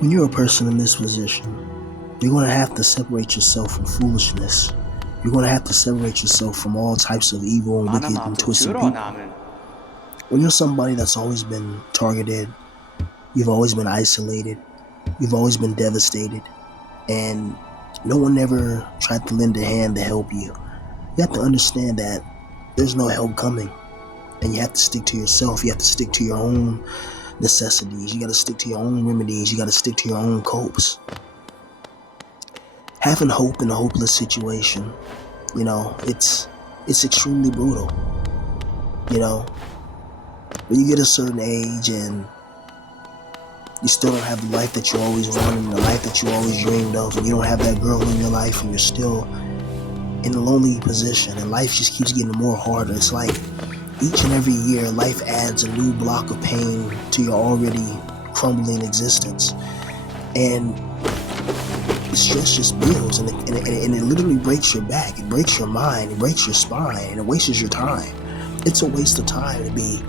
When you're a person in this position, you're going to have to separate yourself from foolishness. You're going to have to separate yourself from all types of evil and wicked and twisted people. When you're somebody that's always been targeted, you've always been isolated, you've always been devastated, and no one ever tried to lend a hand to help you, you have to understand that there's no help coming. And you have to stick to yourself. You have to stick to your own necessities. You got to stick to your own remedies. You got to stick to your own copes. Having hope in a hopeless situation, it's extremely brutal. When you get a certain age and you still don't have the life that you always wanted and the life that you always dreamed of, and you don't have that girl in your life, and you're still in a lonely position, and life just keeps getting more harder. It's like each and every year, life adds a new block of pain to your already crumbling existence. And the stress just builds, and it literally breaks your back, it breaks your mind, it breaks your spine, and it wastes your time. It's a waste of time to be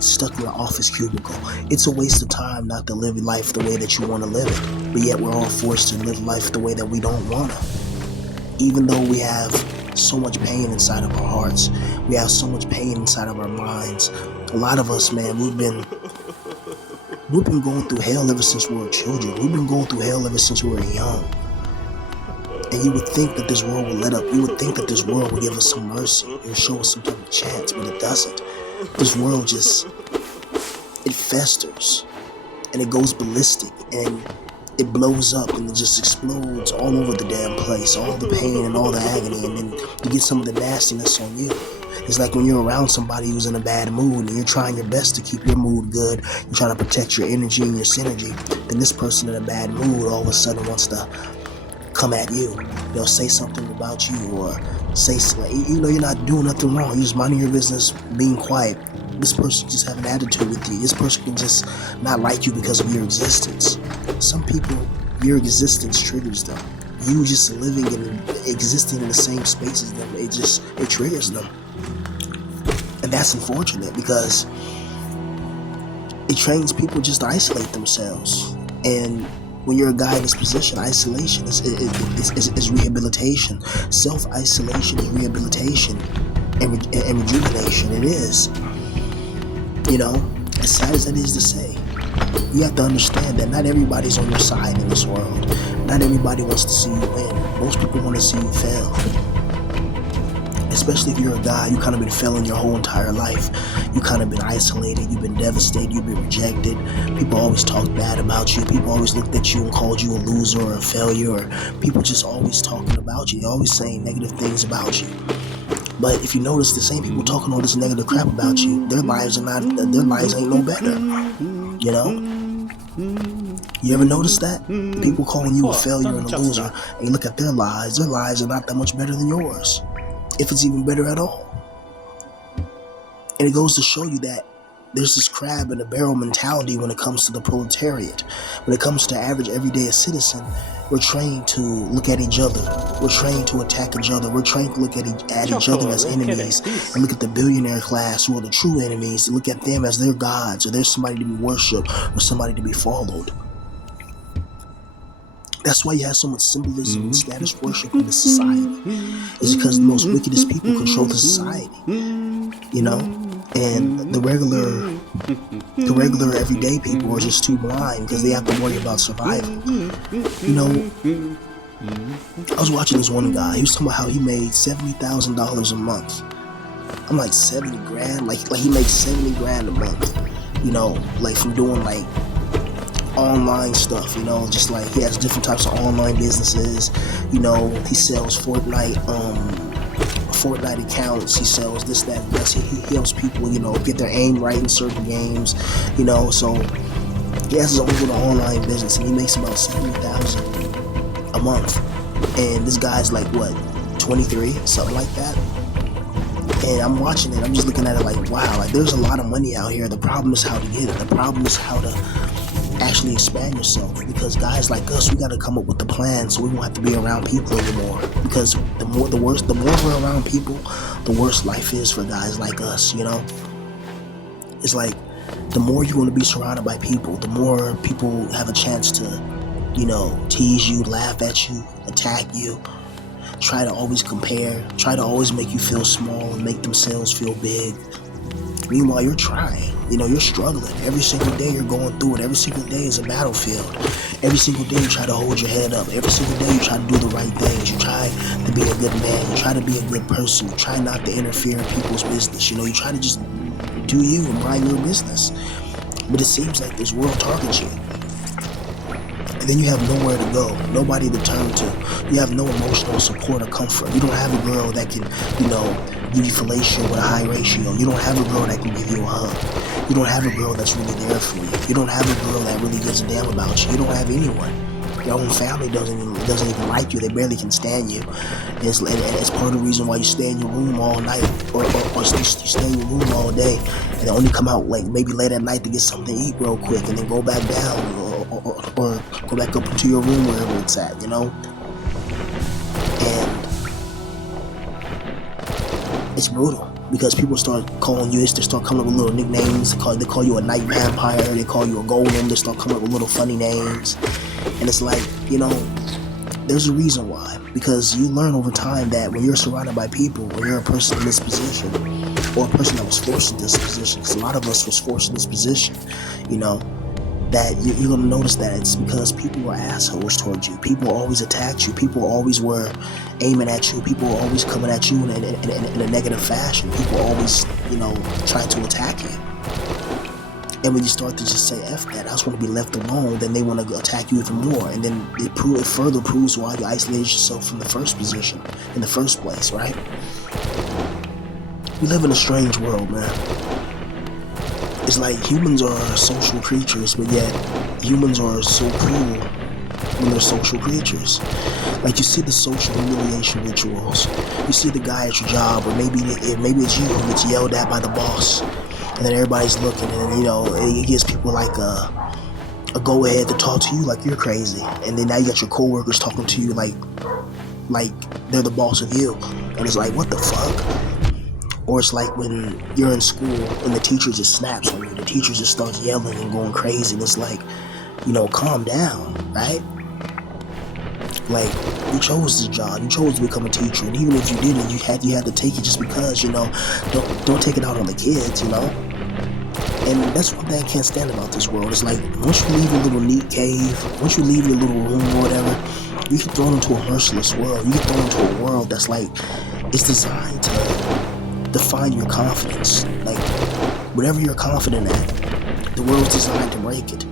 stuck in an office cubicle. It's a waste of time not to live life the way that you want to live it, but yet we're all forced to live life the way that we don't want to. Even though we have so much pain inside of our hearts, we have so much pain inside of our minds. A lot of us, man, we've been going through hell ever since we were children. We've been going through hell ever since we were young. And you would think that this world would let up. You would think that this world would give us some mercy. It would show us some type of chance, but it doesn't. This world just, it festers, and it goes ballistic, and it blows up, and it just explodes all over the damn place. All the pain and all the agony, and then you get some of the nastiness on you. It's like when you're around somebody who's in a bad mood, and you're trying your best to keep your mood good, you're trying to protect your energy and your synergy, then this person in a bad mood all of a sudden wants to come at you. They'll say something about you, or say, you're not doing nothing wrong, you're just minding your business, being quiet. This person just have an attitude with you. This person can just not like you because of your existence. Some people, your existence triggers them. You just living and existing in the same space as them, it triggers them. And that's unfortunate, because it trains people just to isolate themselves. And when you're a guy in this position, isolation is rehabilitation. Self-isolation is rehabilitation and rejuvenation. It is. As sad as that is to say, you have to understand that not everybody's on your side in this world. Not everybody wants to see you win. Most people want to see you fail. Especially if you're a guy, you kind of been failing your whole entire life. You kind of been isolated, you've been devastated, you've been rejected. People always talked bad about you. People always looked at you and called you a loser or a failure. Or people just always talking about you. They're always saying negative things about you. But if you notice, the same people talking all this negative crap about you, their lives ain't no better. You ever notice that? People calling you a failure and a loser, and you look at their lives are not that much better than yours, if it's even better at all. And it goes to show you that there's this crab in a barrel mentality when it comes to the proletariat. When it comes to average everyday citizen, we're trained to look at each other. We're trained to attack each other. We're trained to look at each other as enemies, and look at the billionaire class, who are the true enemies, to look at them as their gods, or they're somebody to be worshipped, or somebody to be followed. That's why you have so much symbolism and status worship in this society. It's because the most wickedest people control the society. And the regular everyday people are just too blind because they have to worry about survival. I was watching this one guy. He was talking about how he made $70,000 a month. I'm like, 70 grand? Like he makes 70 grand a month. Like from doing like online stuff, just like he has different types of online businesses. He sells Fortnite accounts, he sells this, that, and that. He helps people, get their aim right in certain games, so he has his own little online business, and he makes about $70,000 a month. And this guy's like, what, 23, something like that? And I'm watching it, I'm just looking at it like, wow, like there's a lot of money out here. The problem is how to get it. The problem is how to actually expand yourself, because guys like us, we got to come up with the plan so we won't have to be around people anymore. Because the more we're around people, the worse life is for guys like us. It's like the more you're going to be surrounded by people, the more people have a chance to, tease you, laugh at you, attack you, try to always compare, try to always make you feel small and make themselves feel big. Meanwhile, you're trying, you're struggling. Every single day you're going through it. Every single day is a battlefield. Every single day you try to hold your head up. Every single day you try to do the right things. You try to be a good man. You try to be a good person. You try not to interfere in people's business. You try to just do you and mind your business. But it seems like this world targets you. And then you have nowhere to go, nobody to turn to. You have no emotional support or comfort. You don't have a girl that can, give you fellatio with a high ratio. You don't have a girl that can give you a hug. You don't have a girl that's really there for you. You don't have a girl that really gives a damn about you. You don't have anyone. Your own family doesn't even like you. They barely can stand you. And it's part of the reason why you stay in your room all night, or you stay in your room all day, and only come out like maybe late at night to get something to eat real quick, and then go back down, or go back up into your room wherever it's at, And it's brutal because people start calling you. They start coming up with little nicknames. They call you a night vampire. They call you a golem. They start coming up with little funny names. And it's like, there's a reason why. Because you learn over time that when you're surrounded by people, when you're a person in this position, or a person that was forced in this position, because a lot of us was forced in this position, that you're going to notice that it's because people were assholes towards you. People always attacked you. People always were aiming at you. People were always coming at you in a negative fashion. People always, trying to attack you. And when you start to just say, F that, I just want to be left alone, then they want to attack you even more. And then it further proves why you isolated yourself from the first position, in the first place, right? We live in a strange world, man. It's like humans are social creatures, but yet humans are so cruel when they're social creatures. Like, you see the social humiliation rituals. You see the guy at your job, or maybe it's you who gets yelled at by the boss, and then everybody's looking, and it gives people like a go ahead to talk to you like you're crazy, and then now you got your coworkers talking to you like they're the boss of you, and it's like, what the fuck? Or it's like when you're in school and the teacher just snaps on you. The teacher just starts yelling and going crazy, and it's like, calm down, right? Like, you chose this job, you chose to become a teacher, and even if you didn't, you had to take it just because, don't take it out on the kids, And that's one thing I can't stand about this world. It's like, once you leave your little neat cave, once you leave your little room or whatever, you get thrown into a merciless world. You get thrown into a world that's like, it's designed to define your confidence. Like, whatever you're confident at, the world's designed to break it.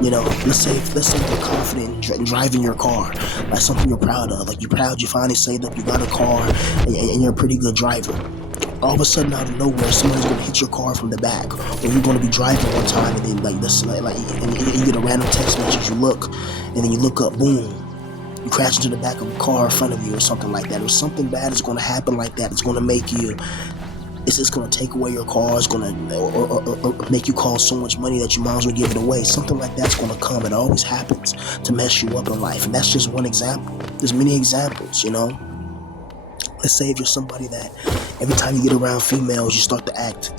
Let's say you're confident in driving your car. That's something you're proud of. Like, you're proud you finally saved up, you got a car, and you're a pretty good driver. All of a sudden, out of nowhere, somebody's gonna hit your car from the back, or you're gonna be driving one time, and then and you get a random text message. You look, and then you look up, boom, you crash into the back of a car in front of you, or something like that. Or something bad is gonna happen like that. It's gonna make you. It's just gonna take away your car. It's gonna or make you cost so much money that you might as well give it away. Something like that's gonna come. It always happens to mess you up in life, and that's just one example. There's many examples, Let's say if you're somebody that every time you get around females, you start to act,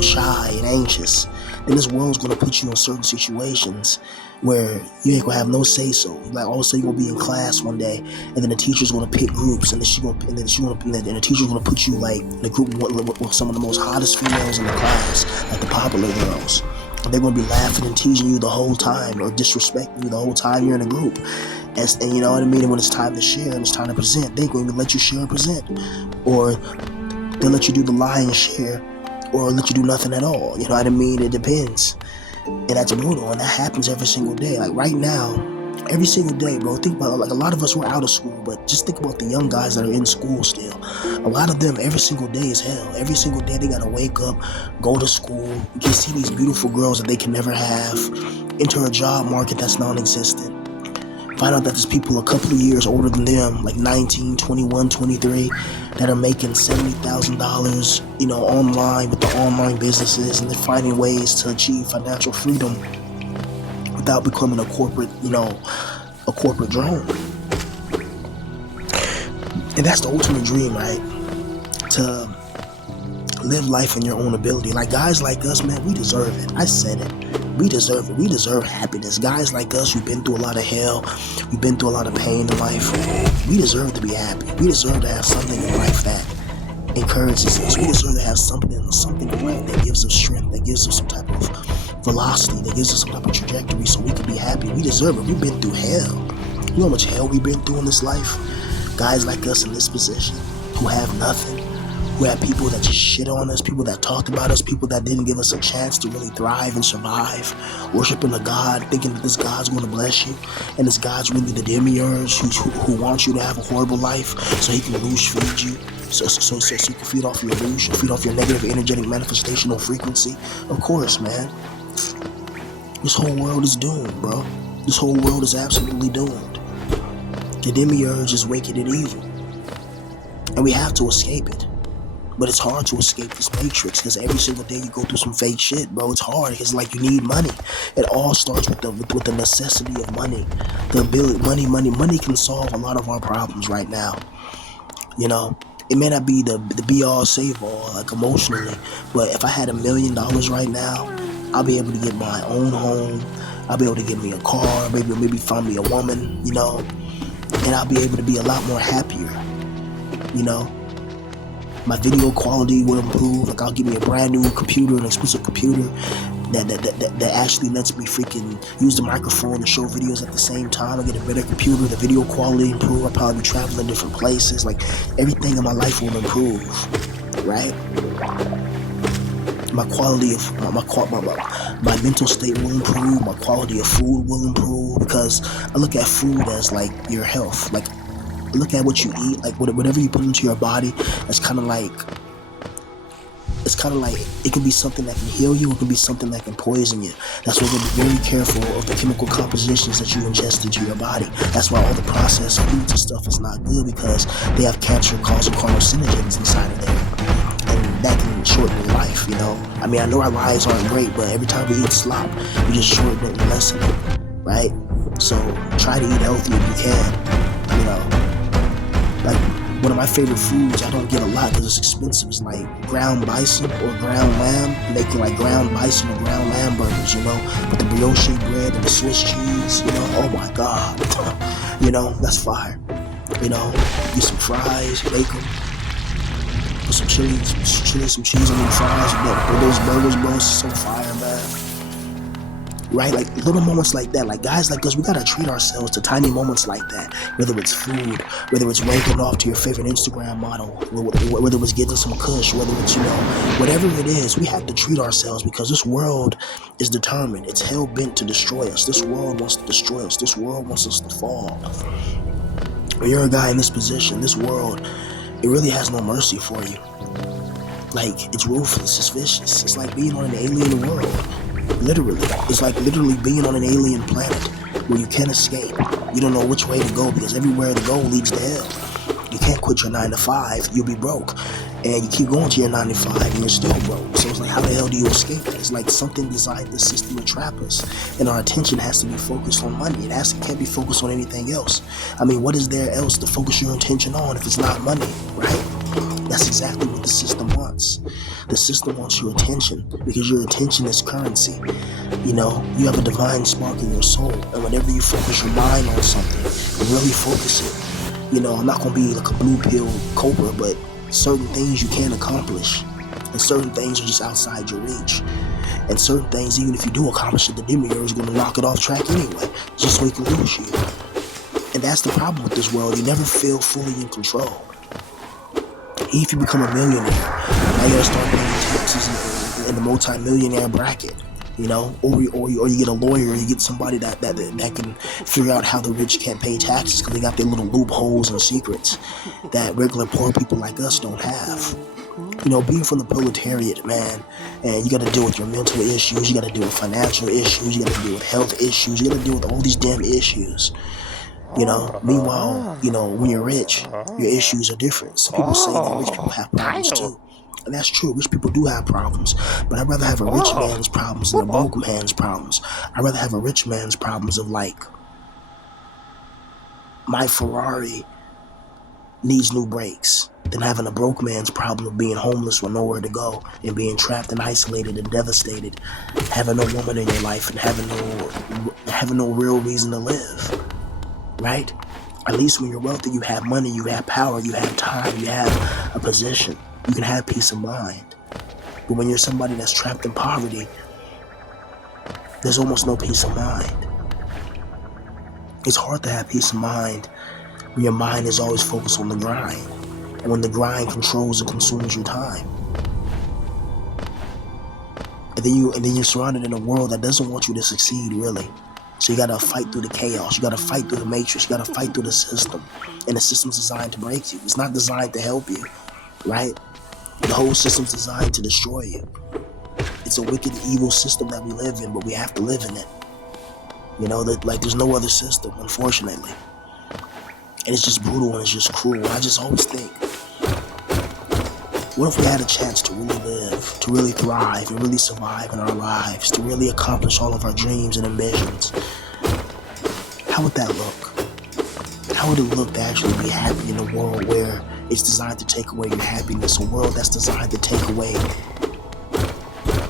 shy and anxious, then this world's gonna put you in certain situations where you ain't gonna have no say so. Like, all of a sudden you're gonna be in class one day, and then the teacher's gonna pick groups, and then the teacher's gonna put you like in a group with some of the most hottest females in the class, like the popular girls. And they're gonna be laughing and teasing you the whole time, or disrespecting you the whole time you're in a group. And you know what I mean? And when it's time to share and it's time to present, they're going to let you share and present, or they'll let you do the lie and share, or let you do nothing at all. You know what I mean? It depends. And that's brutal, and that happens every single day. Like, right now, every single day, bro. Think about it. Like, a lot of us were out of school, but just think about the young guys that are in school still. A lot of them, every single day is hell. Every single day they gotta wake up, go to school, you can see these beautiful girls that they can never have, enter a job market that's non-existent. Find out that there's people a couple of years older than them, like 19, 21, 23, that are making $70,000, online with the online businesses, and they're finding ways to achieve financial freedom without becoming a corporate drone. And that's the ultimate dream, right? To Live life in your own ability. Like guys like us, man, we deserve it. I said it. We deserve it. We deserve happiness. Guys like us, we've been through a lot of hell. We've been through a lot of pain in life. We deserve to be happy. We deserve to have something in life that encourages us. We deserve to have something in life that gives us strength, that gives us some type of velocity, that gives us some type of trajectory so we can be happy. We deserve it. We've been through hell. You know how much hell we've been through in this life? Guys like us in this position who have nothing, who have people that just shit on us, people that talked about us, people that didn't give us a chance to really thrive and survive, worshiping a God, thinking that this God's going to bless you, and this God's really the demiurge who wants you to have a horrible life so he can illusion feed you, so you can feed off your illusion, feed off your negative energetic manifestational frequency. Of course, man. This whole world is doomed, bro. This whole world is absolutely doomed. The demiurge is wicked and evil, and we have to escape it. But it's hard to escape this matrix because every single day you go through some fake shit, bro. It's hard because like you need money. It all starts with the necessity of money. The ability, money can solve a lot of our problems right now. You know, it may not be the be all save all like emotionally, but if I had $1 million right now, I'll be able to get my own home. I'll be able to get me a car, maybe find me a woman, you know, and I'll be able to be a lot more happier, you know. My video quality will improve. Like I'll give me a brand new computer, an expensive computer that actually lets me freaking use the microphone and show videos at the same time. I get a better computer, the video quality improve. I'll probably be traveling different places. Like everything in my life will improve, right? My quality of my mental state will improve. My quality of food will improve because I look at food as like your health. Like look at what you eat, like whatever you put into your body. It's kind of like it can be something that can heal you, it can be something that can poison you. That's why you gotta be very careful of the chemical compositions that you ingest into your body. That's why all the processed foods and stuff is not good, because they have cancer-causing carcinogens inside of there, and that can shorten your life. You know, I mean, I know our lives aren't great, but every time we eat slop, we just shorten it and lessen it, right? So try to eat healthy if you can. You know. Like, one of my favorite foods, I don't get a lot because it's expensive, is like ground bison or ground lamb, making like ground bison or ground lamb burgers, you know, with the brioche bread and the Swiss cheese, you know, oh my God, you know, that's fire, you know, get some fries, bake them, put some chili, some cheese on the fries, but those burgers, bro, it's so fire, man. Right, like little moments like that, like guys like us, we gotta treat ourselves to tiny moments like that. Whether it's food, whether it's ranking off to your favorite Instagram model, whether it's getting some kush, whether it's, you know, whatever it is, we have to treat ourselves, because this world is determined. It's hell bent to destroy us. This world wants to destroy us. This world wants us to fall. When you're a guy in this position, this world, it really has no mercy for you. Like, it's ruthless, it's vicious. It's like being on an alien world. Literally. It's like literally being on an alien planet where you can't escape. You don't know which way to go, because everywhere to go leads to hell. You can't quit your 9 to 5, you'll be broke. And you keep going to your 9 to 5 and you're still broke. So it's like, how the hell do you escape it? It's like something designed the system to trap us. And our attention has to be focused on money. It can't be focused on anything else. I mean, what is there else to focus your attention on if it's not money, right? That's exactly what the system wants. The system wants your attention, because your attention is currency. You know, you have a divine spark in your soul, and whenever you focus your mind on something and really focus it, you know, I'm not going to be like a blue pill cobra, but certain things you can't accomplish, and certain things are just outside your reach. And certain things, even if you do accomplish it, the demiurge is going to knock it off track anyway, just so he can lose you. And that's the problem with this world. You never feel fully in control. If you become a millionaire, now you gotta start paying taxes in the multi-millionaire bracket, you know, or you get a lawyer, or you get somebody that can figure out how the rich can't pay taxes, because they got their little loopholes and secrets that regular poor people like us don't have. You know, being from the proletariat, man, and you gotta deal with your mental issues, you gotta deal with financial issues, you gotta deal with health issues, you gotta deal with all these damn issues. You know, meanwhile, you know, when you're rich, your issues are different. Some people say that rich people have problems too. And that's true, rich people do have problems. But I'd rather have a rich man's problems than a broke man's problems. I'd rather have a rich man's problems of like, my Ferrari needs new brakes than having a broke man's problem of being homeless with nowhere to go and being trapped and isolated and devastated, having no woman in your life and having no real reason to live, right? At least when you're wealthy, you have money, you have power, you have time, you have a position. You can have peace of mind. But when you're somebody that's trapped in poverty, there's almost no peace of mind. It's hard to have peace of mind when your mind is always focused on the grind, and when the grind controls and consumes your time. And then you're surrounded in a world that doesn't want you to succeed, really. So you gotta fight through the chaos, you gotta fight through the matrix, you gotta fight through the system. And the system's designed to break you. It's not designed to help you, right? The whole system's designed to destroy you. It's a wicked, evil system that we live in, but we have to live in it. You know, that like there's no other system, unfortunately. And it's just brutal and it's just cruel. And I just always think, what if we had a chance to really live, to really thrive, and really survive in our lives, to really accomplish all of our dreams and ambitions? How would that look? How would it look to actually be happy in a world where it's designed to take away your happiness, a world that's designed to take away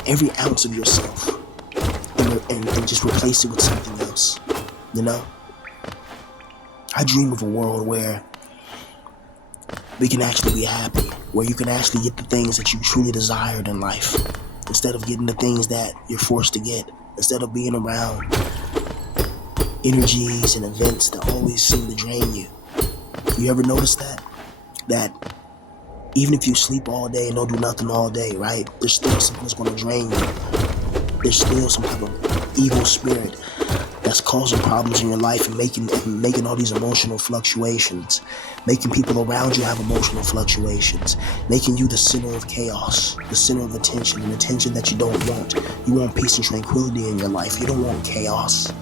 every ounce of yourself and just replace it with something else, you know? I dream of a world where we can actually be happy, where you can actually get the things that you truly desired in life, instead of getting the things that you're forced to get, instead of being around energies and events that always seem to drain you. You ever notice that? That even if you sleep all day and don't do nothing all day, right? There's still something that's going to drain you. There's still some type of evil spirit that's causing problems in your life and making all these emotional fluctuations, making people around you have emotional fluctuations, making you the center of chaos, the center of attention, and attention that you don't want. You want peace and tranquility in your life. You don't want chaos.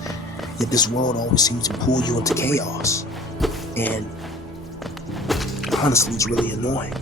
Yet this world always seems to pull you into chaos. And honestly, it's really annoying.